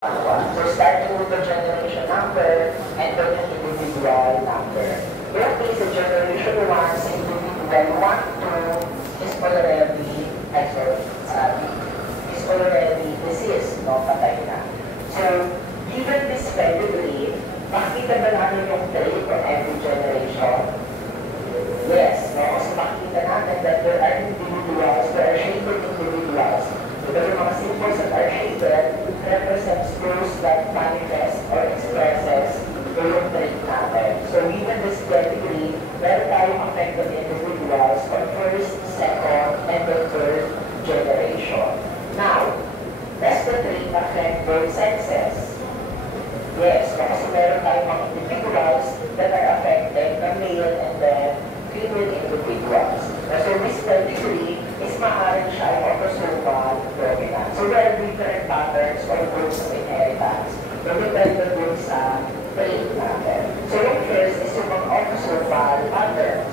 So starting with the generation number and then the individual number. Here is the generation 1 sa individual 1, 2 is already, is already deceased, no? Patay na. So, given this pedigree, makikita ba namin yung trait on every generation? Yes, no? So makikita natin that there are individuals, there are shaded individuals. Because yung mga symbols that are shaded represents those that manifest or expresses yung trait natin. So given this pedigree, meron tayong affected individuals on first, second, and the third generation. Now, does the trait affect both sexes? Yes, kasi meron tayong mga individuals that are affected na male and then female individuals. So this pedigree is maaaring siya ay autosomal dominant. So there are different patterns or groups of inheritance. So depende dun sa trait natin. So yung first is yung mga autosomal patterns.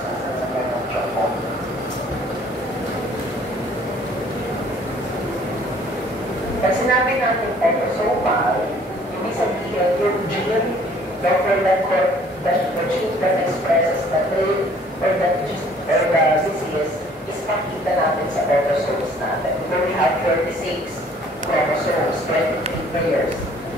Pag sinabi natin autosomal, ibig sabihin yung gene for the gene that expresses the trait or the disease is makita natin sa autosomes natin. We have 36 chromosomes, 23 pairs.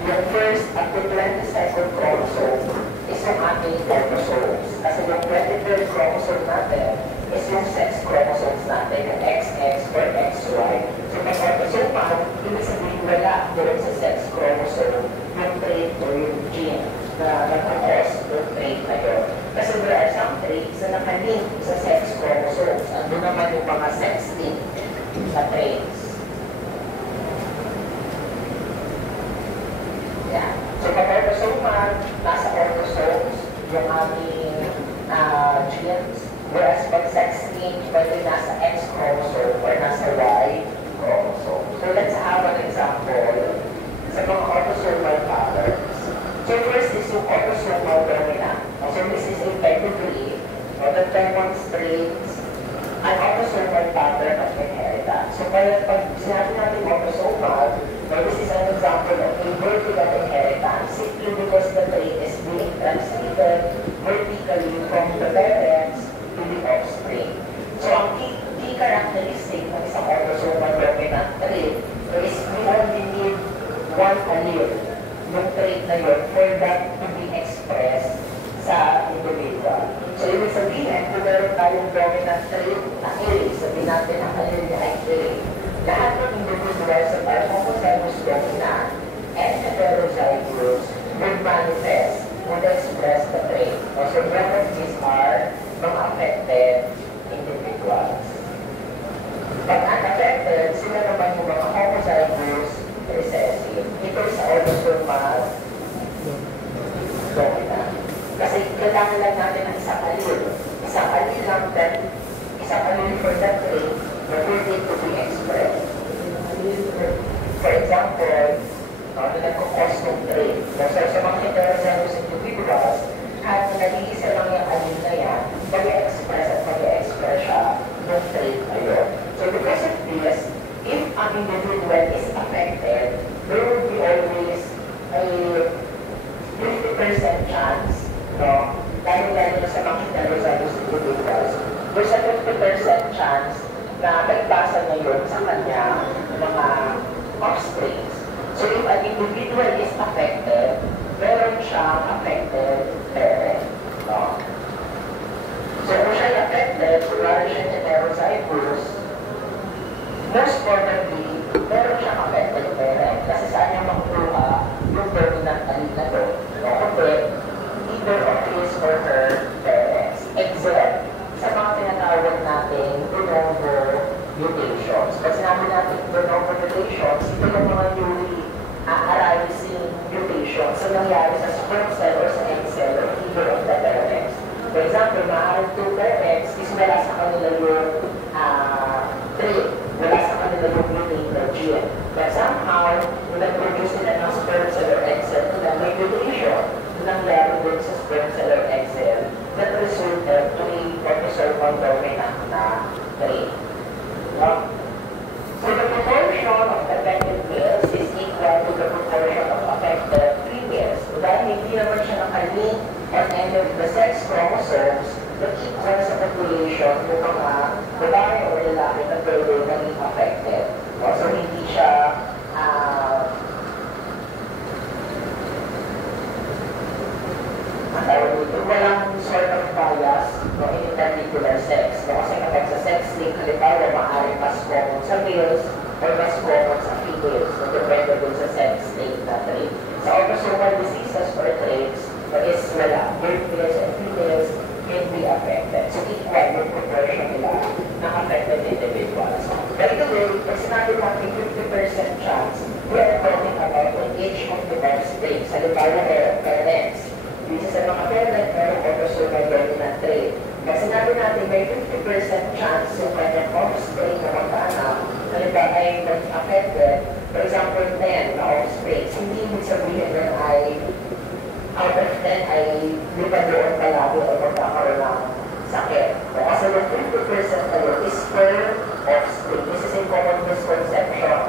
Yung first at the 22nd chromosome is yung ating autosomes. Kasi yung 23rd chromosome natin is yung sex chromosomes natin, yung XX or XY. So may autosomal, ibig sabihin wala doon sa sex chromosome yung trait or yung gene na nag-cause yung trait na yun. Kasi there are some traits na nakalink sa sex chromosomes. Ando naman yung mga sex-linked na traits. Yeah. So pag autosomal, nasa autosomes yung aming genes. Whereas pag sex-linked, pwede nasa X chromosome or nasa Y chromosome. So let's have an example sa mga autosomal patterns. So first is yung autosomal dominant. So this is a pedigree that demonstrates an autosomal pattern of inheritance. So kaya pag sinabi natin autosomal, this is an example of a vertical inheritance simply because the trait is being transmitted vertically from the parents to the offspring. So ang key characteristic ng isang autosomal dominant trait is we only need one allele yung trait na yun for that to be expressed sa individual. So, ibig sabihin, kung meron tayong dominant trait na A, sabihin natin ang allele niya ay A, lahat ng individuals that are homozygous dominant and heterozygous would manifest, would express the trait. So, references are mga affected individuals. Pag unaffected, sila naman yung mga homozygous recessive. Ito sa autosomal dominant. Kasi kailangan lang natin ng isang allele. Isang allele lang that, isang allele for that trait na pwede to be expressed. For example, na nagkukos ng trait. So sa mga heterozygous individuals, kahit na nag-iisa lang yung allele na yan, mag-express at mag-express siya ng trait na yun. So because of this, if an individual is affected, there will be always a 50% chance, no? Lalo-lalo na sa mga heterozygous individuals, there's a 50% chance na magbasa na yun sa kanya mga offsprings. So if an individual is affected, meron siyang affected parent, no? So kung siya affected, kung lalo siya heterozygous, most probably, meron siyang affected parent kasi saan niya makukuha yung dominant allele na to. Kundi, either of his or her parents, except sa mga tinatawag natin de novo mutations. Pag sinabi natin de novo mutations, ito yung mga newly arising and any of the sex chromosomes that equal sa population yung mga babae o lalaki na pwede naging affected. So hindi siya walang sort of bias in particular sex. Kasi kapag sa sex link, halimbawa, maaaring mas common sa males or mas common sa females. Depende dun sa sex link na trait. Sa autosomal diseases or traits, is wala. Both males and females can be affected. So equal yung proportion nila ng affected individuals. By the way, pag sinabi natin 50% chance, we are talking about the age of the offspring. Halimbawa, parents. Isa sa mga parent, merong autosomal dominant trait. Kasi sinabi natin may 50% chance yung kanyang offspring na magkaanak, halimbawa ay affected, for example, 10 na offspring. Hindi ibig sabihin nun ay out of 10 ay di ba doon palagi o magkakaroon ng sakit. Kasi yung 50% na yun is per offspring. This is a common misconception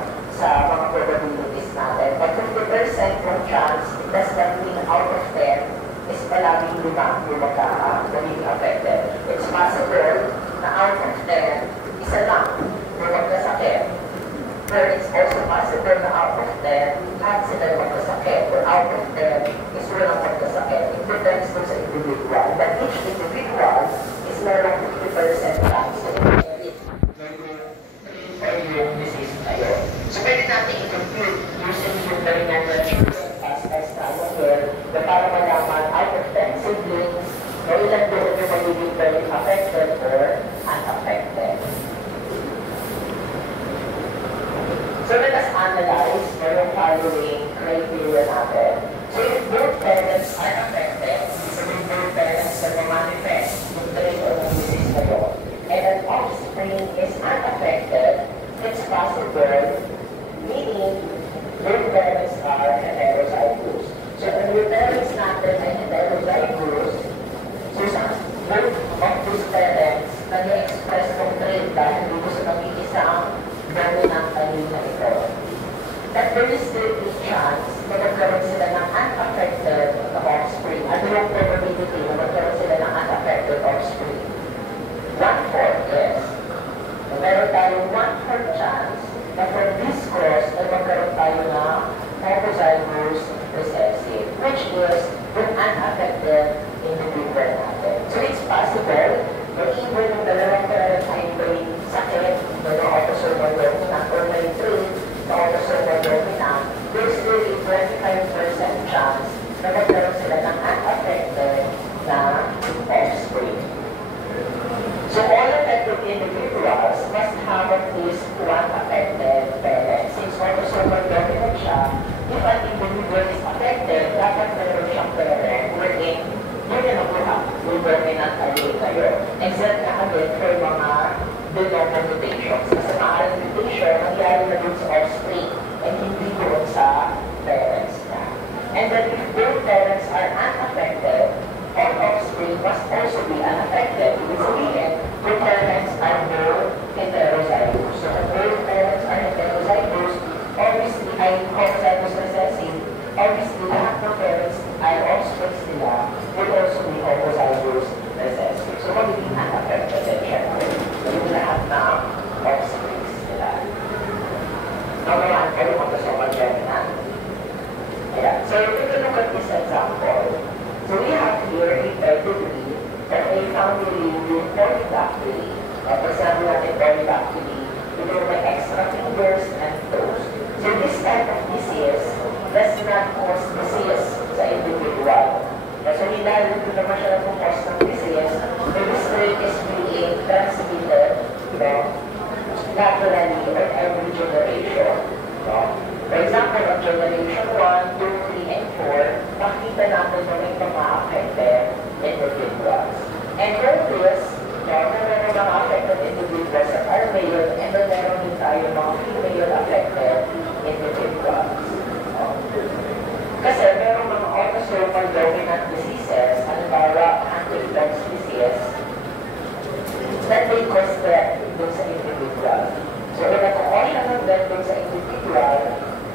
sa mga probabilities natin. But 50% ng chance, it does not mean out of 10 is palaging lima yung magiging affected. It's possible na out of 10, isa lang yung magkasakit. But it's also possible na out of 10, lahat sila yung magkasakit. Or out of 10, is walang magkasakit. It depends dun sa individual. But each individual is merong 50% chance to inherit yung disease na yun. So pwede natin i-compute using yung terminal as tayo here, na para malaman out of 10 siblings, o ilan doon yung magiging very affected or unaffected. So let us analyze yung following criteria natin. So if both parents are affected, so if both parents na manifest yung trait or yung disease na yun, and an offspring is unaffected, it's possible, meaning both parents are heterozygous. So when your parents natin ay heterozygous, so sa both of these parents nag-express ng trait dahil dito sa nag-iisang dominant allele na ito. That there is still a chance na magkaroon sila ng unaffected offspring. Ano yung probability na magkaroon sila ng unaffected offspring? 1/4 is, meron tayong 1/4 chance na from this cause ay magkaroon tayo ng homozygous recessive, which is yung unaffected individual natin. So it's possible na even yung dalawang parents ay may sakit na autosomal dominant or may trait na autosomal dominant, there's still a 25% chance na magkaroon sila ng unaffected na offspring. So all affected individuals must have at least one affected parent. Since autosomal dominant siya, if an individual is affected, dapat meron siyang parent wherein yun yung nakuha yung dominant allele na yun. Except na again for mga de novo mutations. Kasi maaaring mutation nangyari na dun sa offspring and hindi doon sa parents na. And then if both parents are unaffected, all offspring must also be unaffected. Ibig sabihin, the parents are both heterozygous. So if both parents are heterozygous, obviously ay homozygous recessive, obviously lahat ng parents ay offspring nila will also be homozygous recessive. So magiging unaffected din siya. Yung lahat ng offspring nila. Naman, kayo magkasama dyan na. Yeah. So if you look at this example, so we have here a pedigree that a family with polydactyly. For example, natin polydactyly, ito may extra fingers and toes. So this type of disease does not cause disease sa individual. So dahil ito naman siya nag-cause ng disease, the trait is being transmitted naturally in every generation. For example, on generation 1, 2, 3, and 4, makikita natin na may mga affected individuals. And notice, meron mga affected individuals that are male, and then meron din tayo mga female affected individuals. Kasi meron mga autosomal dominant diseases, halimbawa Huntington's disease, that may cause death dun sa individual. So, kung nakuha siya ng death dun sa individual,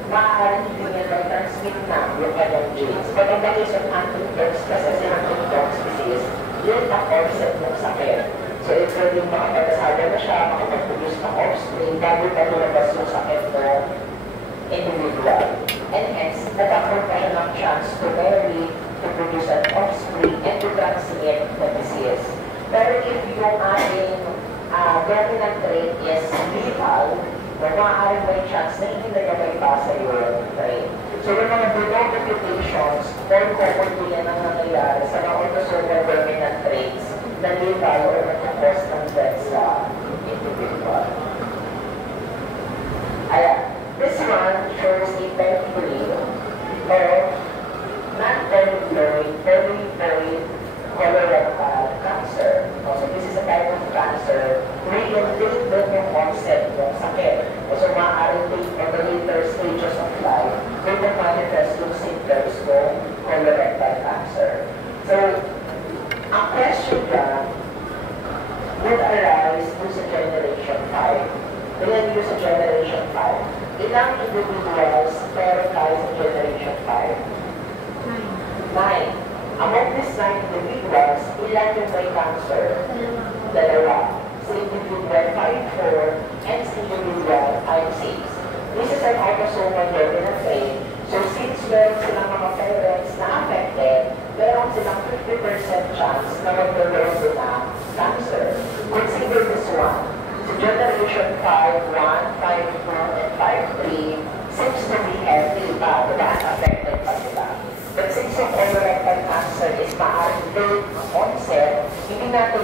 maaaring hindi niya na transmit na yung kanyang genes. But in the case of Huntington's, kasi si Huntington's yun ang onset ng sakit. So, if yung makapag-asawa na siya, makapag-produce ng offspring, bago pa lumabas yung sakit ng individual. And hence, nagkakaroon pa siya ng chance to marry, to produce an offspring, and to transmit the disease. Pero if yung ating dominant trait is lethal, maaaring may chance na hindi na niya may pasa yung trait. So yung mga genomic mutations, more commonly yan ang nangyayari sa mga autosomal dominant traits na lethal or nagkakos ng death sa individual. Ayan. This one shows a pedigree of not very colorectal cancer. So this is a type of cancer wherein late doon yung onset ng sakit. So maaaring on the later stages of life, may manifest yung symptoms ng colorectal cancer. So, ang question dyan would arise dun sa generation 5. Ilan yung sa generation 5? Ilang individuals meron tayo sa generation 5? 9. Among these 9 individuals, ilan yung may cancer? Dalawa. Sa individual 5-4 and sa individual 5-6. This is an autosomal dominant trait. So since meron silang mga parents na affected, meron silang 50% chance na magkaroon din ng cancer. Consider this one. So generation 5-1, 5-2, and 5-3 seems to be healthy pa, wala affected pa sila. But since yung colorectal cancer is maaaring late onset, hindi natin,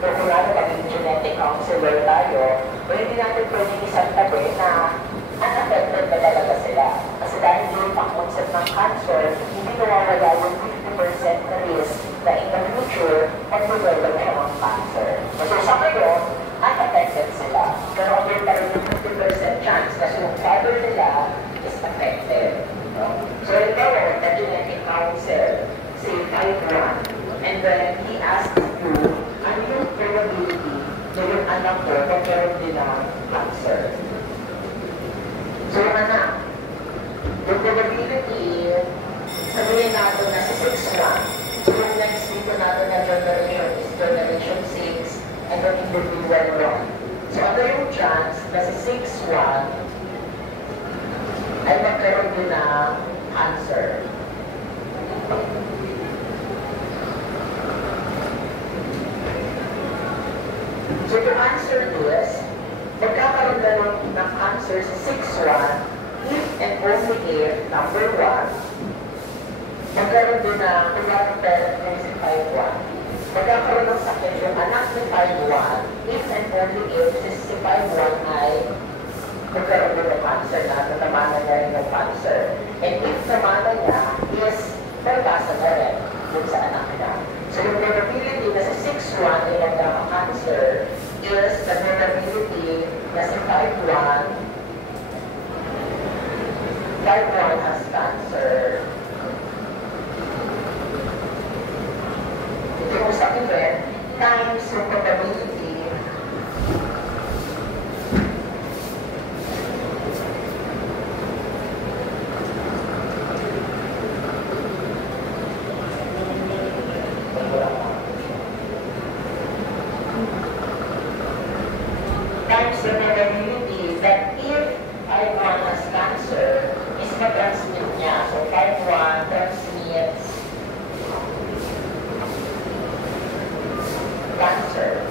kung natin maging genetic counselor tayo, hindi natin pwedeng isang tabi na unaffected na talaga sila. Kasi dahil late ang onset ng cancer, hindi nawawala yung 50% na risk na in the future, mag-develop siya ng cancer. So sa ngayon, unaffected sila. Pero again pa rin yung 50% chance kasi yung father nila is affected. So ito, the genetic counsel, say 5-1, and then he asks you, ano yung probability na yung anak ko magkaroon din ng cancer? So yung anak, yung probability, sabihin natin na si 6-1. So yung next dito natin na generation is generation 6, and then individual 1. So ano yung chance na si 6-1 ay magkaroon din ng cancer? So to answer this, magkakaroon na ng cancer sa 6-1 if and only if, number 1, magkaroon din ng parent ng si 5-1. Magkakaroon ng sakit yung anak ni 5-1 if and only if si 5-1 ay magkaroon din ng cancer na natamanan niya rin ng cancer. And if namanan niya is nabasa na rin dun sa anak niya. So yung probability na sa 6-1 ay nagkaka-cancer is the probability na sa 5-1 has cancer. Ito yung sa akin times yung probability that if 5-1 has cancer, is ma-transmit niya. So 5-1 transmits cancer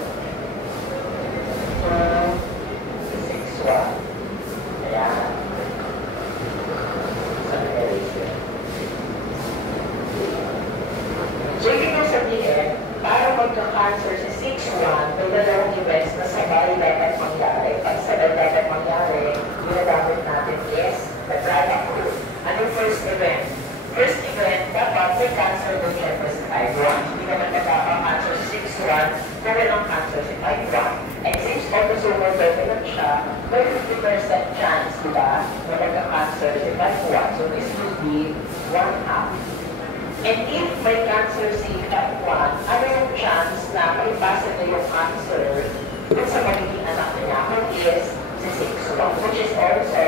to 6-1. Ayan. So ibig kong sabihin, para magka-cancer si 6-1, may dalawang events na sabay dapat mangyari. Pag sabay dapat mangyari, ginagamit natin is the product rule. Anong first event? First event, dapat may cancer doon siyempre si 5-1. Hindi naman nagkaka-cancer si 6-1 kung walang cancer si 5-1. And since autosomal dominant siya, may 50% chance, diba, na nagka-cancer si 5-1. So this will be 1/2. And if may cancer si 5-1, ano yung chance na maipasa na yung cancer dun sa magiging anak niya, which is si 6-1, which is also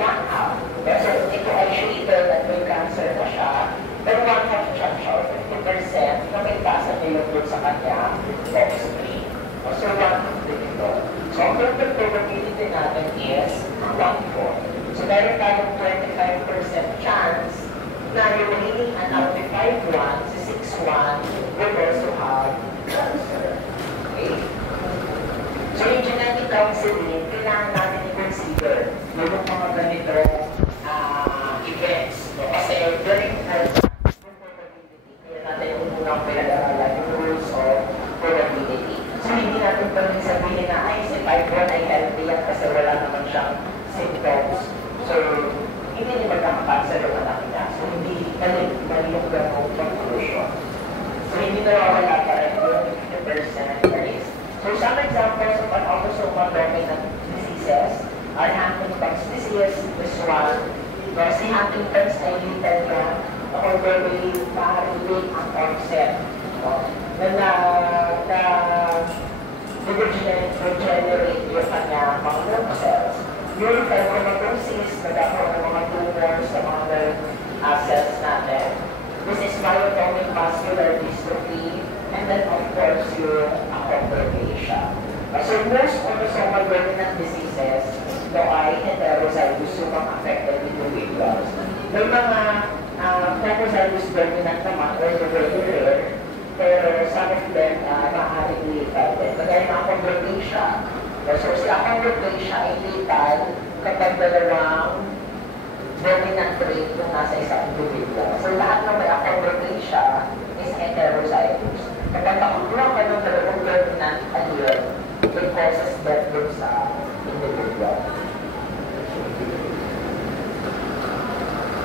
1/2. So ito ay treated at may cancer na siya, pero 1/2 chance siya, or 50% na maipasa na yung dun kanya offspring. So, 1/3 ito. So, ang total probability natin is 1/4. So, meron tayong 25% chance na yung remaining anak ni 5/1 si 6/1 will also have cancer. Okay? So, yung genetic counseling, kailangan natin i-consider yung mga ganitong events. No? Kasi during yung probability, kaya natin yung unang pinag-aralan, yung rules of probability. So, hindi natin pwedeng sabihin na, ay, si 5/1 ay healthy yan kasi wala naman siyang symptoms. So, hindi niya magkakapansa yung anak niya. So, hindi mali yung ganong conclusion. So, hindi nawawala pa rin yung 50% risk. So, some examples of an autosomal dominant diseases are Huntington's disease, this one. So, si Huntington's ay lethal niya, ako very late ang onset. Degenerate yung kanya mga nerve cells. Yung fibromatosis, nagkakaroon ng mga tumors sa mga nerve cells natin. This is myotomic muscular dystrophy, and then of course yung achondroplasia. So most autosomal dominant diseases no ay heterozygous yung mga affected individuals. May mga homozygous dominant naman or very rare, pero some of them maaaring lethal. Kagaya ng achondroplasia. So si achondroplasia ay lethal kapag dalawang dominant trait yung nasa isang individual. So lahat ng may achondroplasia is heterozygous. Kapag nakukulang ka ng dalawang dominant allele, it causes death dun sa individual.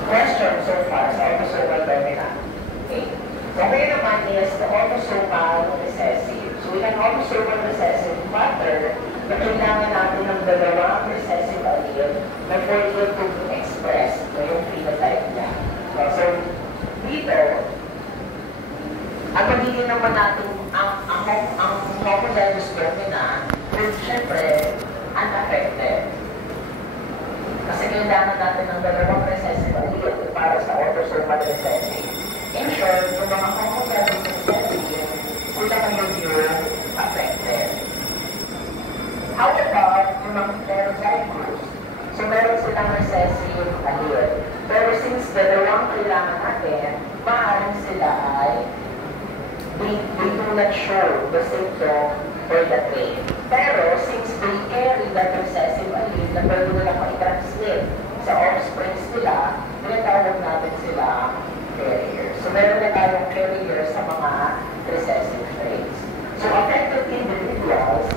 Question so far sa autosomal dominant. Okay. So kaya naman is the autosomal recessive. So in an autosomal recessive pattern, na kailangan natin ng dalawang recessive allele na for it to express yung phenotype niya. So dito, ang magiging naman natin ang homozygous dominant is syempre unaffected. Kasi kailangan natin ng dalawang recessive allele para sa autosomal recessive. In short, yung mga homozygous recessive, sila magiging affected. How about yung mga heterozygous? So meron silang recessive allele. Pero since dalawang kailangan natin, maaaring sila ay they do not show the symptom or the trait. Pero since they carry that recessive allele na pwede nila ma-transmit sa offsprings nila, tinatawag natin sila carriers. So meron na tayong carriers sa mga recessive traits. So affected individuals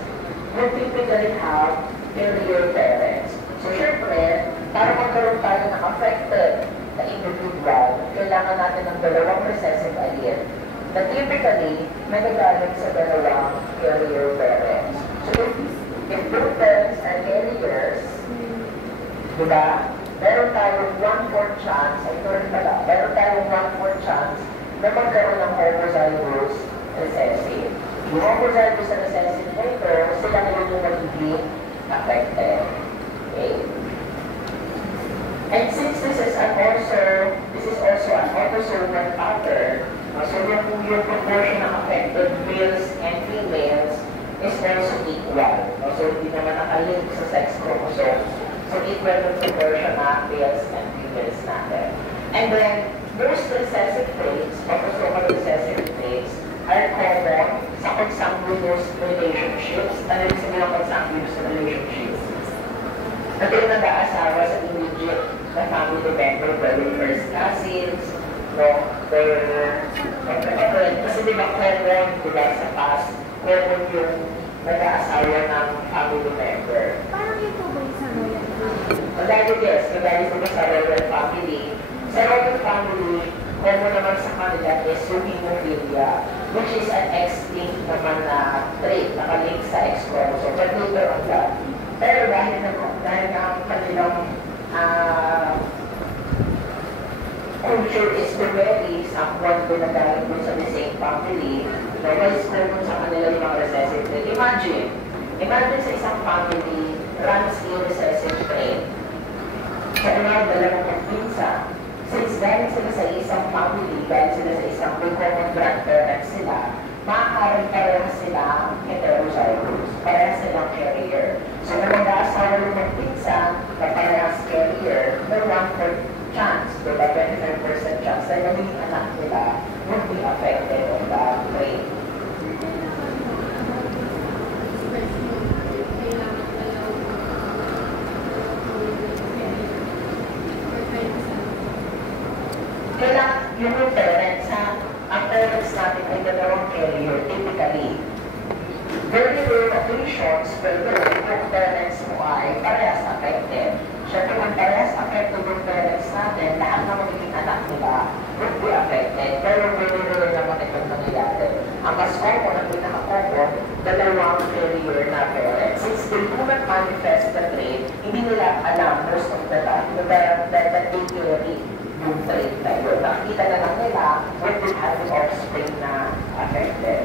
will typically have carrier parents. So syempre, para magkaroon tayo ng affected na individual, kailangan natin ng dalawang recessive allele na typically nagagaling sa dalawang carrier parents. So if both parents are carriers, diba, meron tayong 1/4 chance, meron tayong 1/4 chance na magkaroon ng homozygous recessive. Yung homozygous recessive na ito, sila na yung magiging affected. Okay? And since this is also an autosomal pattern, so yung proportion ng affected males and females is also equal. So hindi naman nakalink sa sex chromosomes. So equal yung proportion ng males and females natin. And then, most recessive traits, autosomal recessive traits, are common sa consanguineous relationships. Ano yung sabihin ng consanguineous relationships? Ito yung nag-aasawa sa immediate na family member, whether first cousins, no, kasi di ba common, diba, sa past, common yung nag-aasawa ng family member. Parang ito ba yung sa royal family? Kagaya diba sa royal family. Sa royal family, common naman sa kanila is yung hemophilia, which is an extinct naman na trait, nakalink sa X chromosome. But later on that, pero dahil na ang kanilang culture is to marry someone pinagaling mo sa the same family, no, mas common sa kanila yung mga recessive trait. Imagine sa isang family, runs yung recessive trait. Sa mga dalawang magpinsa, since dahil sila sa isang family, dahil sila sa isang common grandparents sila, maaari chance, diba? 25% chance na yung magiging anak nila would be affected on the brain. Kailangan yung parents, ang parents natin ay dalawang carrier, typically. Very rare occasions, pero yung parents mo ay parehas affected. Siyempre, kung parehas affected yung parents natin, lahat na magiging anak nila would be affected. Pero very rare naman itong nangyayari. Ang mas common, ang pinaka-common, dalawang carrier na parents. Since they do not manifest the trait, hindi nila alam most of the time that they carry yung trait na yun. Nakikita na lang nila when they have the offspring na affected.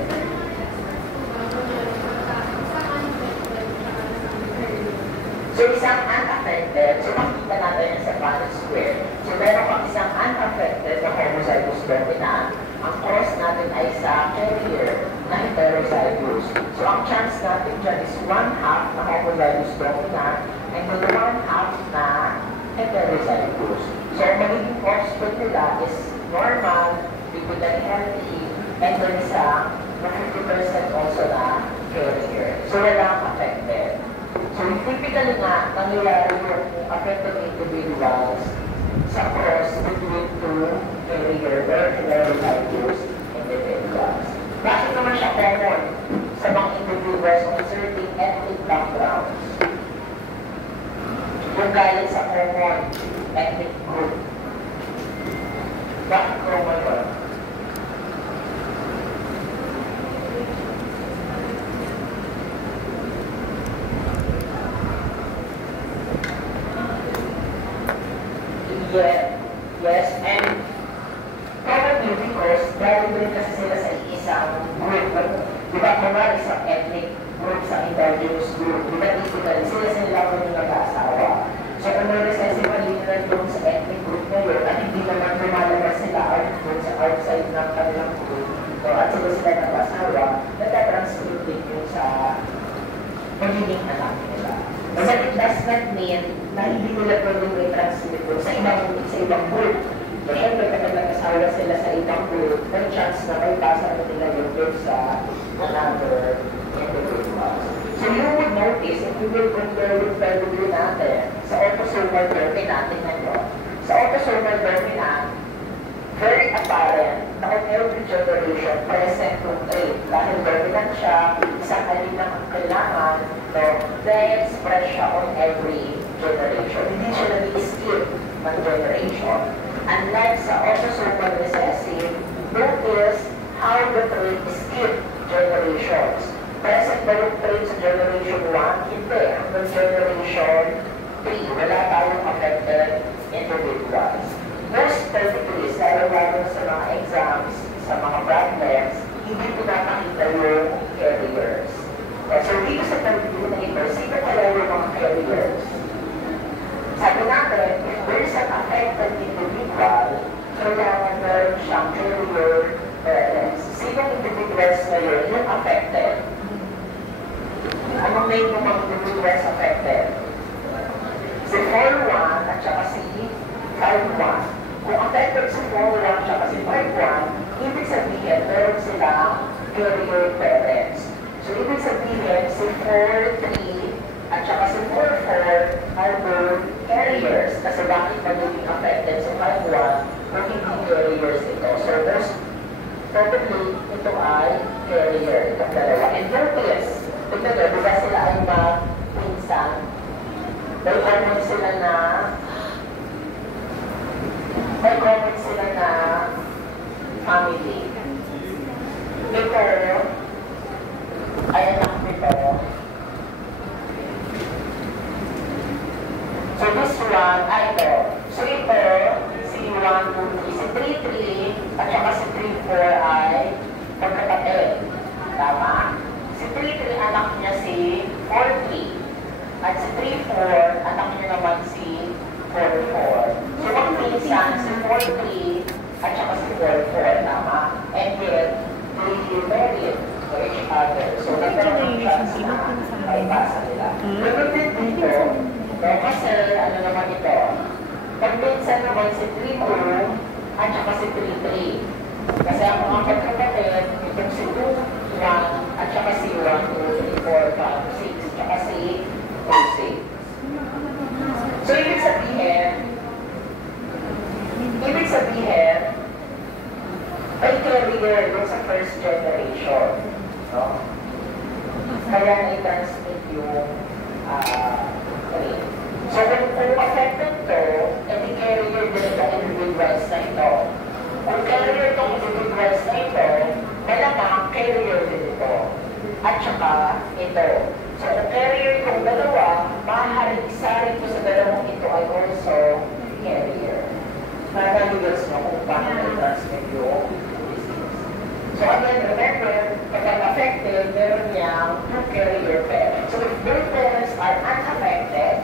So, isang unaffected, so makikita natin yan sa Punnett square. So, meron kang isang unaffected na homozygous dominant. Ang cross natin ay sa carrier na heterozygous. So, ang chance natin dyan is 1/2 na homozygous dominant and then 1/2 na heterozygous. So, ang magiging offspring nila is normal, typically healthy, and then isang 50% also na carrier. So, walang affected. So, typically nga, nangyayari yung affected individuals sa cross between two carrier or heterozygous individuals. Bakit naman siya common sa mga individuals of certain ethnic backgrounds? Yung galing sa common ethnic group. Bakit common yun? Yes, and probably because dahil din kasi sila sa isang group. Diba kung nga isang ethnic group sa indigenous group, diba typically sila lang yung nag-aasawa. So kung may recessive alignment doon sa ethnic group na yun, at hindi naman lumalabas sila sa outside ng kanilang group, at sila nag-aasawa, nagtatransmit din yun sa magiging anak nila. But it does not mean na hindi nila pwedeng may transmit sa ibang group. So, syempre, kapag nag-asawa sila sa ibang group, may chance na may basa na nila yung group sa another individuals. So, you would notice, if you will compare yung pedigree natin sa autosomal dominant ngayon, sa autosomal dominant, very apparent na on every generation present yung trait. Dahil dominant siya, isang alin lang ang kailangan, no, na-express siya on every generation. Hindi siya nag-skip ng generation. Unlike sa autosomal recessive, notice how the trait skip generations. Present ba yung trait sa generation 1? Hindi. Hanggang generation 3, wala tayong affected individuals. Most pedigrees, lalo sa mga exams, sa mga problems, hindi pinapakita yung carriers. So, dito sa pedigree na ito, sino kaya yung mga carriers? Sabi natin, if there is an affected individual, kailangan meron siyang carrier parents. Sinong individuals na yun? Yung affected. Anong name ng mga individuals affected? Si 4-1 at saka si 5-1. Kung affected si 4-1 at saka si 5-1, ibig sabihin, meron silang carrier parents. So, ibig sabihin, si 4-3 at saka si 4-4 are both carriers. Kasi bakit magiging affected si 5-1 kung hindi carriers ito? So, most probably, ito ay carrier, itong dalawa. And notice, ito na, diba sila ay mag-pinsan? May common sila na family. Ito ay anak nito. So this one, ito. So ito, si 1, 2, 3, si 3, 3, at saka si 3, 4 ay magkapatid. Tama? Si 3, 3, anak niya si 4, 3. At si 3, 4, anak niya naman si 4, 4. So magpinsan si 4, 3, at saka si 4, 4. Tama? And then, they married to each other. So nagkaroon ng chance na may basa nila. Ganun din dito, kasi ano naman ito, Pag minsan naman si 3-2 at saka si 3-3. Kasi ang mga pagkakapit, itong si 2-1 at saka si 1-2-3-4-5-6 at saka si 2-6. So, ibig sabihin, may carrier yung sa first generation. No? Kaya na-transmit yung trait. So, kung affected to, edi carrier din itong individuals na ito. Kung carrier itong individuals na ito, malamang carrier din ito. At saka ito. So, kung carrier itong dalawa, maaaring isa rin sa dalawang ito ay also carrier. Nagaligas mo kung paano na-transmit yung disease. So again, remember, pag affected, meron niyang two carrier parents. So if both parents are unaffected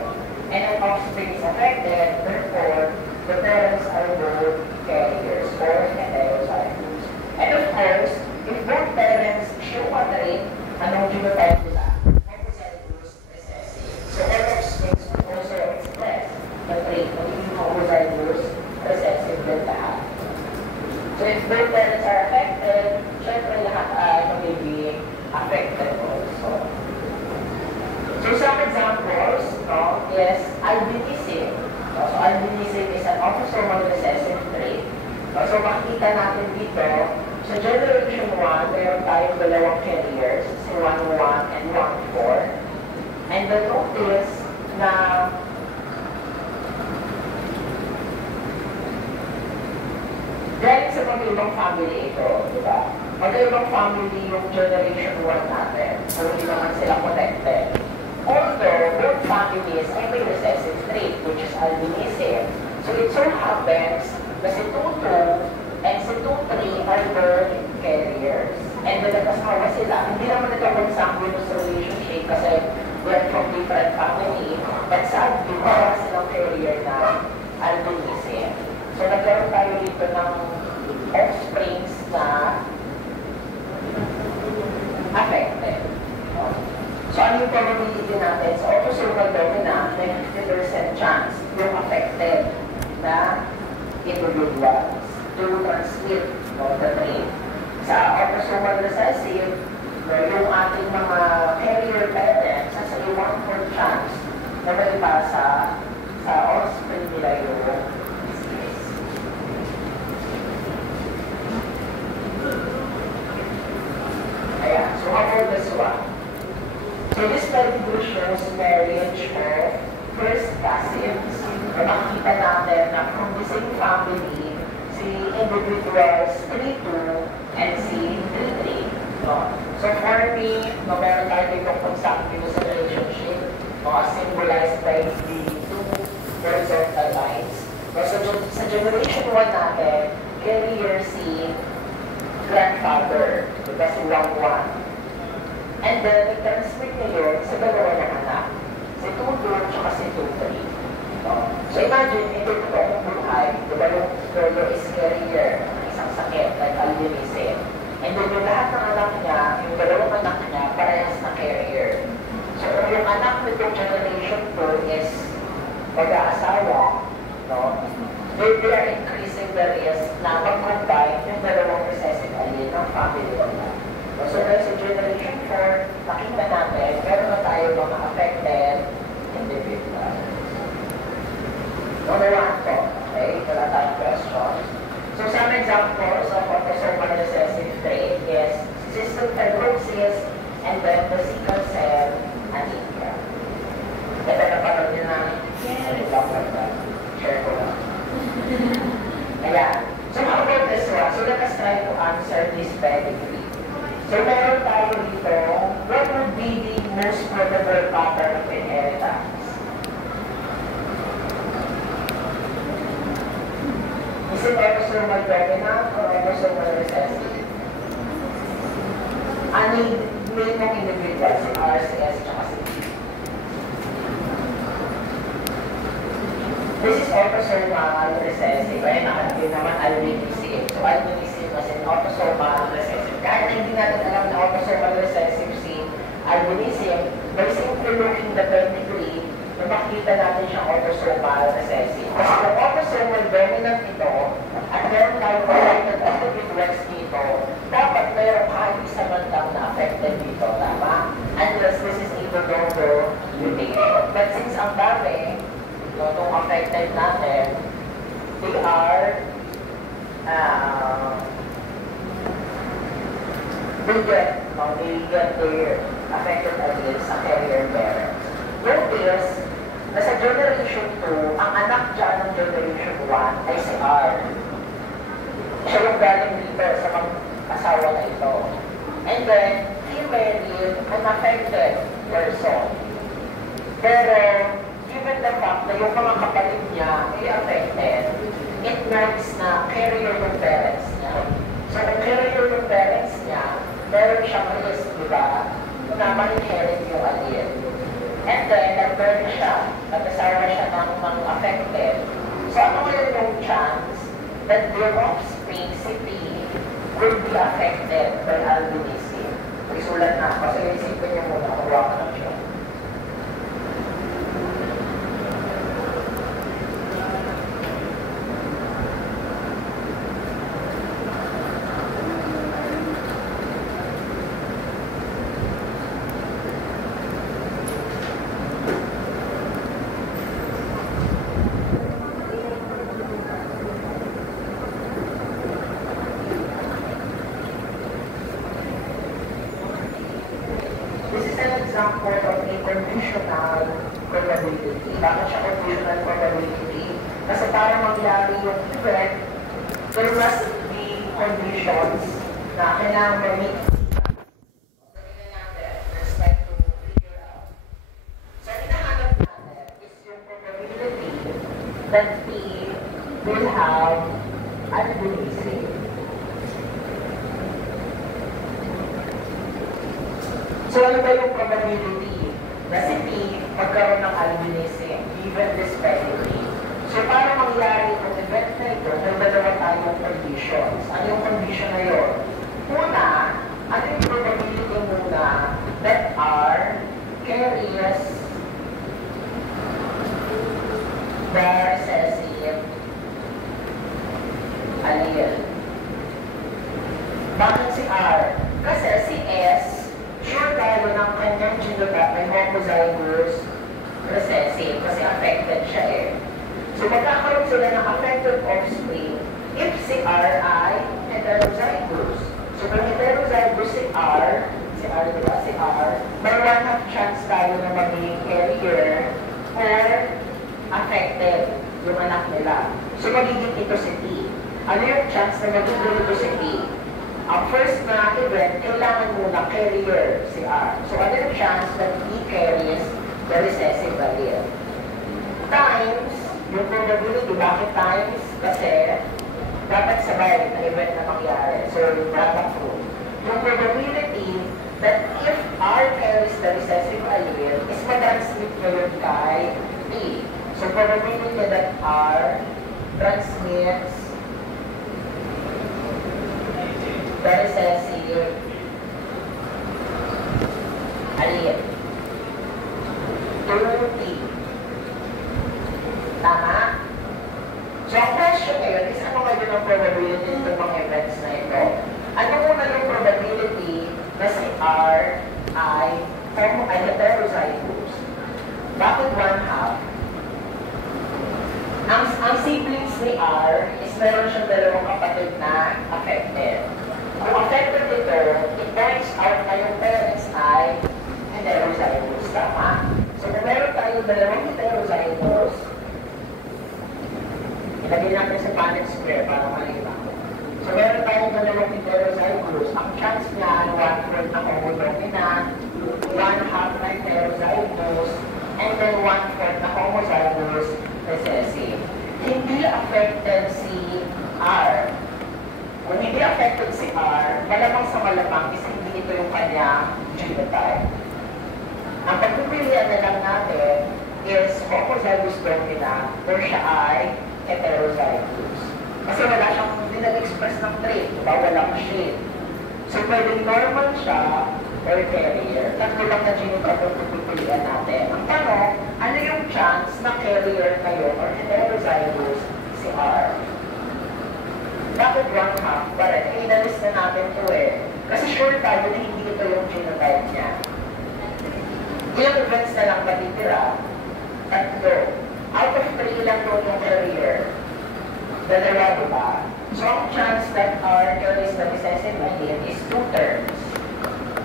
and an offspring is affected, therefore, the parents are both carriers or heterozygous. And of course, if both parents show a trait, anong genotype nila? Homozygous recessive. So all offsprings also express the trait of homozygous recessive din lahat. So if both parents are affected, syempre lahat ay magiging affected also. So some examples is albinism. So albinism is an autosomal recessive trait. So makikita natin dito, sa generation 1, mayroon tayong dalawang carriers, si 1-1 and 1-4. And the notice na dahil sa magkaibang family ito, di ba? Magkaibang family yung generation 1 natin. So, hindi naman sila connected. Although, both families ay may recessive trait, which is albinism. So, it so happens na si 2-2 and si 2-3 are birth carriers. And then, nagkasawa sila. Hindi naman ito consanguineous relationship kasi we're from different family. But sadly, para silang carrier na albinism. So, nagkaroon tayo dito ng offsprings na affected. So, ano yung probability natin? Sa autosomal dominant, may 50% chance yung affected na individuals to transmit the trait. Sa autosomal recessive, yung ating mga carrier parents, nasa 1/4 chance na may pasa sa offspring nila yung so how about this one? So this particular shows marriage of first cousins. Makikita natin na from the same family, si individuals 3-2 and si 3-3. So for me, meron tayo ditong consanguineous relationship, symbolized by the two horizontal lines. Sa generation 1 natin, carrier si grandfather, kasi 1-1. And then, nag-transmit niya yun sa dalawa ng anak. Si 2-2 at si 2-3. So imagine, ito totoong buhay. Diba yung girl is carrier ng isang sakit, like albinism. And then yung lahat ng anak niya, yung dalawang anak niya, parehas na carrier. So yung anak nitong generation 2 is mag-aasawa, they are increasing the risk na mag-combine yung dalawang recessive allele ng family nila. So dahil sa generation 4, nakita natin, meron na tayo mga affected individuals. Number 1 po, okay? Wala tayong questions. So some examples of autosomal recessive trait is cystic fibrosis and then the sickle cell anemia. Ito napanood nyo na? Share ko lang. Ayan. So how about this one? So let us try to answer this pedigree. So meron tayo dito, what would be the most probable pattern of inheritance? Is it autosomal dominant or autosomal recessive? Ano yung mong individual, si RCS at si T? This is autosomal recessive. Kaya nakalagay naman albinism. So albinism was an autosomal recessive. Kahit hindi natin alam na autosomal recessive si albinism, by simply looking the pedigree, makikita natin siyang autosomal recessive. Kasi kung autosomal dominant ito, at meron tayong affected individuals dito, dapat meron kahit isa man lang na affected dito, tama? Unless this is a redondo mutation. But since ang dami, itong affected natin, they are they get their affected alleles sa carrier parents. Notice, na sa generation 2, ang anak dyan ng generation 1 ay si R. Siya yung galing dito sa mga asawa na ito. And then, he married an affected person. Pero, given the fact na yung mga kapatid niya ay affected, it means na carrier yung parents niya. So, kung carrier yung parents niya, meron siyang risk, di ba, na ma-inherit yung allele. And then, nag-burn siya, nag-asawa siya ng mga affected. So, ano ngayon yung chance that their offspring, si P, will be affected by albinism? Isulat na, kasi isipin niyo muna, kuha ka na siya. Example of a conditional probability. Bakit siya conditional probability? Kasi para mangyari yung event, there must be conditions na kailangan ma-meet. Let's try to figure out. So, hinahanap natin is yung probability that P will have albinism. So, ano ba yung probability na si P magkaroon ng albinism given this pedigree? So, para mangyari itong event na ito, may dalawa tayong conditions. Ano yung condition na yun? Una, ano yung probability muna that R carries the recessive allele? Bakit si R? Kasi si S, sure tayo ng kanyang genotype ay homozygous recessive kasi affected siya eh. So magkakaroon sila ng affected offspring if si R ay heterozygous. So kung heterozygous si R, diba, si R, may 1/2 chance tayo na magiging carrier or affected yung anak nila. So magiging ito si T. Ano yung chance na magiging ito si T? Ang first na event, kailangan muna carrier si R. So, ano yung chance that he carries the recessive allele? Times, yung probability, bakit times? Kasi, dapat sabay na event na mangyari. So, dapat true. Yung probability that if R carries the recessive allele is ma-transmit nyo yun kay P. So, probability that R transmits the recessive allele to T. Tama? So, ang question ngayon is ano ngayon ang probability ng mga events na ito? Ano muna yung probability na si R ay heterozygous? Bakit 1/2? Ang siblings ni R is meron siyang dalawang kapatid na affected. Kung affected ito, it points out na yung parents ay heterozygous. Tama? So, kung meron tayong dalawang heterozygous, ilagay natin sa Punnett square para malinaw. So, meron tayong dalawang heterozygous. Ang chance niya ay 1/4 na homodominant, 1/2 na heterozygous, and then 1/4 na homozygous recessive. Hindi affected si R. Kung hindi affected si R, malamang sa malamang is hindi ito yung kanyang genotype. Ang pagpipilian na lang natin is homozygous dominant or siya ay heterozygous. Kasi wala siyang, hindi nag-express ng trait, diba? Walang shade. So, pwedeng normal siya or carrier. Tatlo lang na genotype ang pipilian natin. Ang tanong, ano yung chance na carrier ngayon or heterozygous si R? Bakit 1/2 pa rin? Inalis na natin ito eh. Kasi sure tayo na hindi ito yung genotype niya. Ilang events na lang matitira? Tatlo. Out of 3 lang doon yung carrier. Dalawa, diba? So, ang chance that R carries the recessive allele is 2 terms.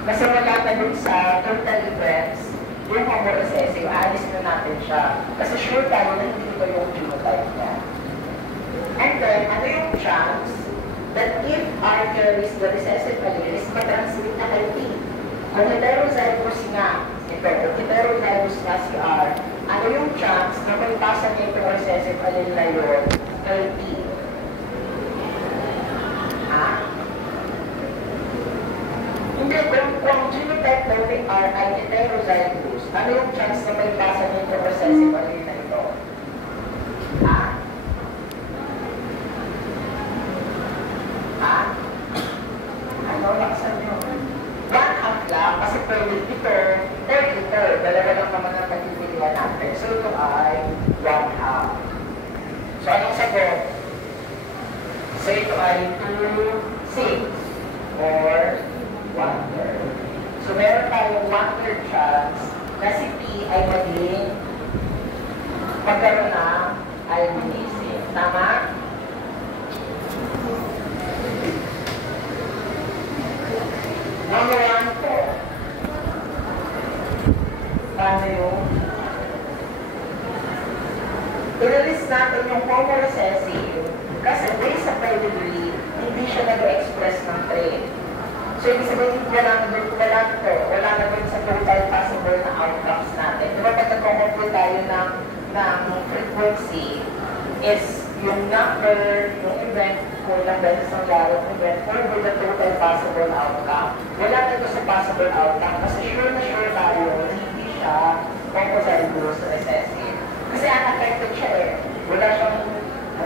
Kasi wala na dun sa total events, yung homo-recessive, alis na natin siya. Kasi sure tayo na hindi ito yung genotype niya. And then, ano yung chance that if R carries the recessive allele is matransmit na kay T? Kung heterozygous nga, ito, kung heterozygous nga si R, ano yung chance na may pasa niya itong recessive allele na yun kay T? Ha? Hindi, kung genotype daw ni R ay heterozygous, ano yung chance na may pasa niya itong recessive allele na ito? Ha? Ha? Ano? Laksan nyo. 1/2 lang, kasi pwede ito, or ito. Dalawa lang naman ang pagpipilian natin. So ito ay 1/2. So anong sagot? So ito ay 2/6 or 1/3. So meron tayong 1/3 chance na si P ay maging magkaroon ng albinism. Tama? Number 1 po. Paano yung? I-release natin yung homo-recessive kasi based sa pedigree, hindi siya nag-express ng trait. So, ibig sabihin, wala na dun sa total possible na outcomes natin. Diba pag nag-compute tayo ng frequency is yung number, yung event, kung ilang beses ang larong event, over the total possible outcome. Wala na ito sa possible outcome kasi sure na sure tayo na hindi siya homozygous recessive. Kasi unaffected siya eh. Wala siyang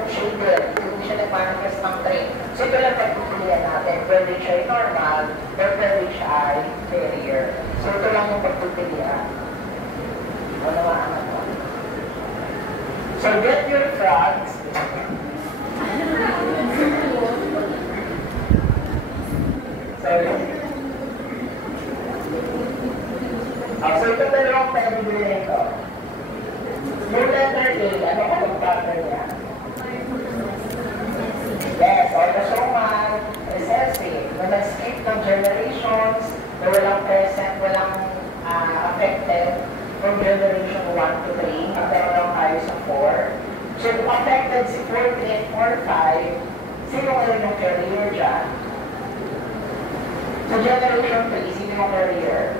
shaded. Hindi siya nag-manifest ng trait. So ito lang pagpipilian natin. Whether siya ay normal or whether siya ay carrier. So ito lang yung pagpipilian. Malawaan na ito. So get your frogs. Sorry. So ito dalawang pedigree na ito. Yung letter A, ano ka yung pattern niya? Yes, autosomal recessive. Na nag-skip ng generations, na walang present, walang affected from generation 1 to 3. Magkaroon lang tayo sa 4. So kung affected si 4, 3, and 4, 5, sino ngayon yung carrier dyan? So generation 3, sino yung carrier?